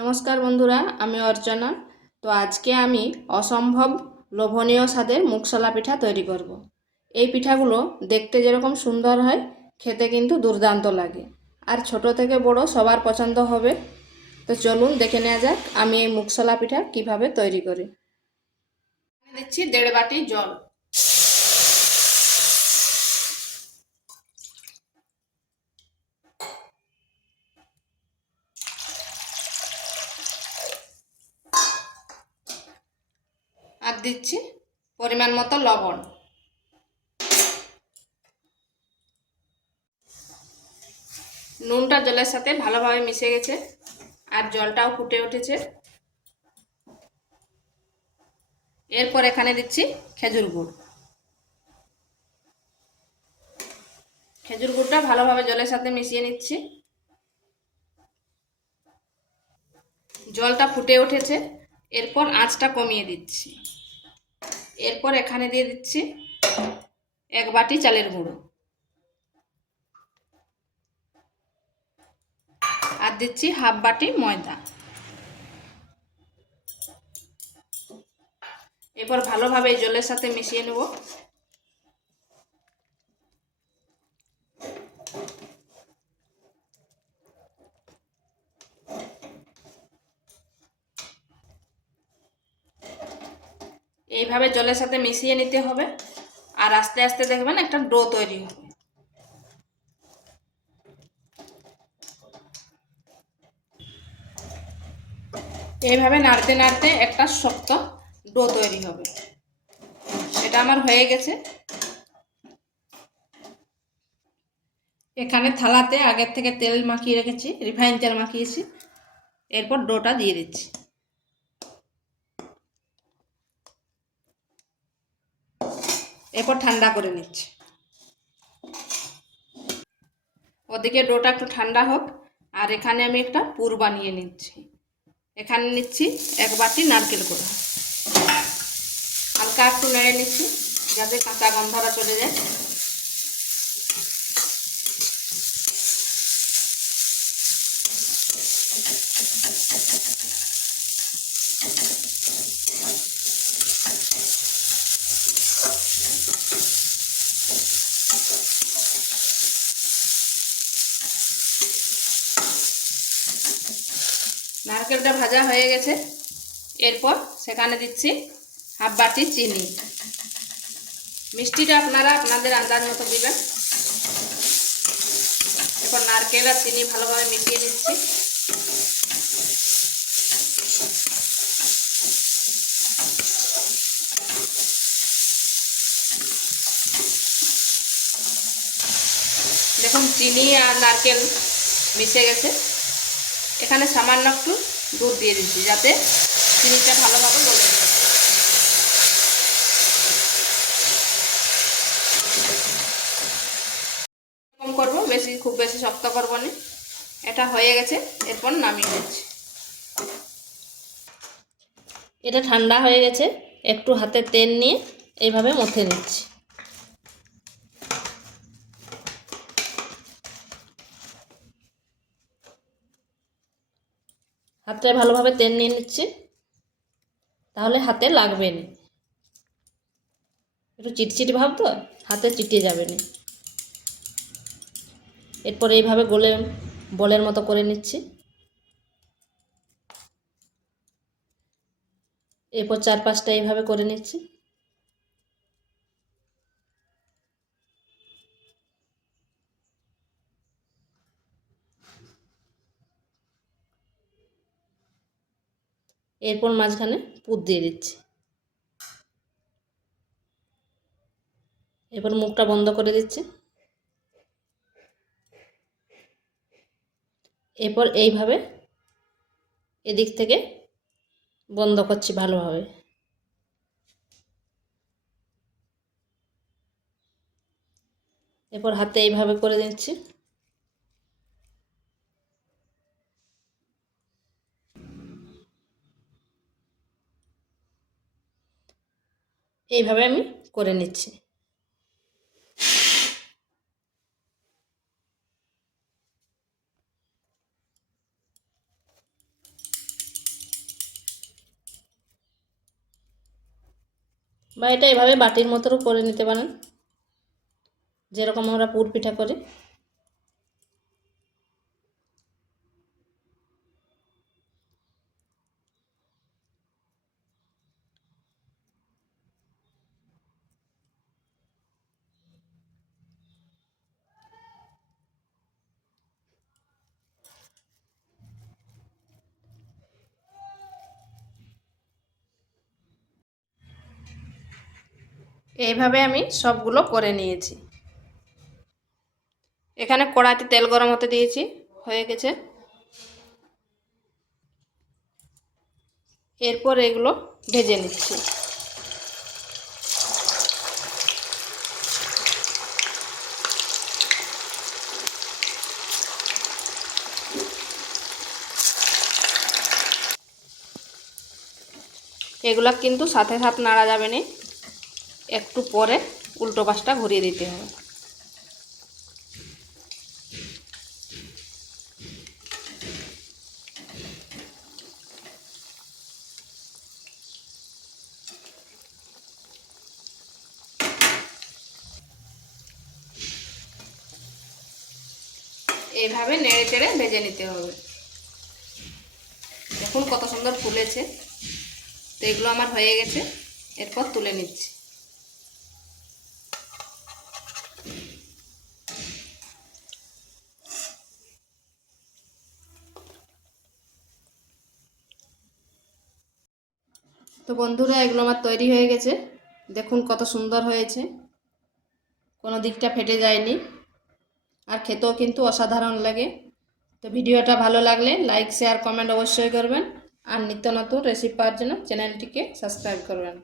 নমস্কার বন্ধুরা, আমি অর্চনা। তো আজকে আমি অসম্ভব লোভনীয় স্বাদের মুগশলা পিঠা তৈরি করব। এই পিঠাগুলো দেখতে যেরকম সুন্দর হয়, খেতে কিন্তু দুর্দান্ত লাগে। আর ছোট থেকে বড় সবার পছন্দ হবে। তো চলুন দেখে নেওয়া যাক আমি এই মুগশলা পিঠা কিভাবে তৈরি করি। দিচ্ছি 1.5 বাটি জল। আর দিচ্ছি পরিমাণ মতো লবণ। নুনটা জলের সাথে ভালোভাবে মিশে গেছে আর জলটাও ফুটে উঠেছে। এরপর এখানে দিচ্ছি খেজুর গুড়। খেজুর গুড়টা ভালোভাবে জলের সাথে মিশিয়ে নিচ্ছি। জলটা ফুটে উঠেছে, এরপর আঁচটা কমিয়ে দিচ্ছি। এরপর এখানে দিয়ে দিচ্ছি 1 বাটি চালের গুঁড়ো আর দিচ্ছি হাফ বাটি ময়দা। এরপর ভালোভাবে এই জলের সাথে মিশিয়ে নেব। এইভাবে জলের সাথে মিশিয়ে নিতে হবে আর আস্তে আস্তে দেখবেন একটা ডো তৈরি হবে। এইভাবে নাড়তে নাড়তে একটা শক্ত ডো তৈরি হবে। এটা আমার হয়ে গেছে। এখানে থালাতে আগের থেকে তেল মাখিয়ে রেখেছি, রিফাইন তেল মাখিয়েছি। এরপর ডোটা দিয়ে দিচ্ছি। এরপর ঠান্ডা করে নিচ্ছি। ওদিকে ডোটা একটু ঠান্ডা হোক আর এখানে আমি একটা পুর বানিয়ে নিচ্ছি। এখানে নিচ্ছি 1 বাটি নারকেল কোড়া। হালকা একটু নেড়ে নিচ্ছি যাতে কাঁচা গন্ধটা চলে যায়। নারকেলটা ভাজা হয়ে গেছে। এরপর সেখানে দিচ্ছি হাফ বাটি চিনি। মিষ্টিটা আপনারা আপনাদের আন্দাজ মতো দিবেন। এরপর নারকেল আর চিনি ভালোভাবে মিশিয়ে নিচ্ছি। দেখুন চিনি আর নারকেল মিশে গেছে। এখানে সামান্য একটু দুধ দিয়ে দিচ্ছি যাতে চিনিটা ভালোভাবে গলে যায়। কম করবো, খুব বেশি শক্ত করবো না। এটা হয়ে গেছে, এরপর নামিয়ে দিচ্ছি। এটা ঠান্ডা হয়ে গেছে, একটু হাতে তেল নিয়ে এইভাবে মথে নিচ্ছি। হাতে ভালোভাবে তেল নিয়ে নিচ্ছি, তাহলে হাতে লাগবে না। একটু চিটচিটি ভাব তো, হাতে চিটে যাবে না। এরপর এইভাবে গোলে বলের মতো করে নিচ্ছি। এরপর 4-5টা এইভাবে করে নিচ্ছি। এরপর মাঝখানে পুর দিয়ে দিচ্ছি। এরপর মুখটা বন্ধ করে দিচ্ছি। এরপর এইভাবে এদিক থেকে বন্ধ করছি ভালোভাবে। এরপর হাতে এইভাবে করে দিচ্ছি। এইভাবে আমি করে নিচ্ছি। বা এটা এভাবে বাটির মতো করে নিতে পারেন, যেরকম আমরা পুর পিঠা করি। এইভাবে আমি সবগুলো করে নিয়েছি। এখানে কড়াইতে তেল গরম হতে দিয়েছি, হয়ে গেছে। এরপর এগুলো ভেজে নিচ্ছি। এগুলা কিন্তু সাথে সাথে নাড়া যাবে না, একটু পরে উল্টো পাশটা ঘুরিয়ে দিতে হবে। এইভাবে নেড়ে চেড়ে ভেজে নিতে হবে। দেখুন কত সুন্দর ফুলেছে। তো এগুলো আমার হয়ে গেছে, এরপর তুলে নিচ্ছি। তো বন্ধুরা, এগুলো আমার তৈরি হয়ে গেছে। দেখুন কত সুন্দর হয়েছে, কোনো দিকটা ফেটে যায়নি, আর খেতেও কিন্তু অসাধারণ লাগে। তো ভিডিওটা ভালো লাগলে লাইক শেয়ার কমেন্ট অবশ্যই করবেন, আর নিত্য নতুন রেসিপি পাওয়ার জন্য চ্যানেলটিকে সাবস্ক্রাইব করবেন।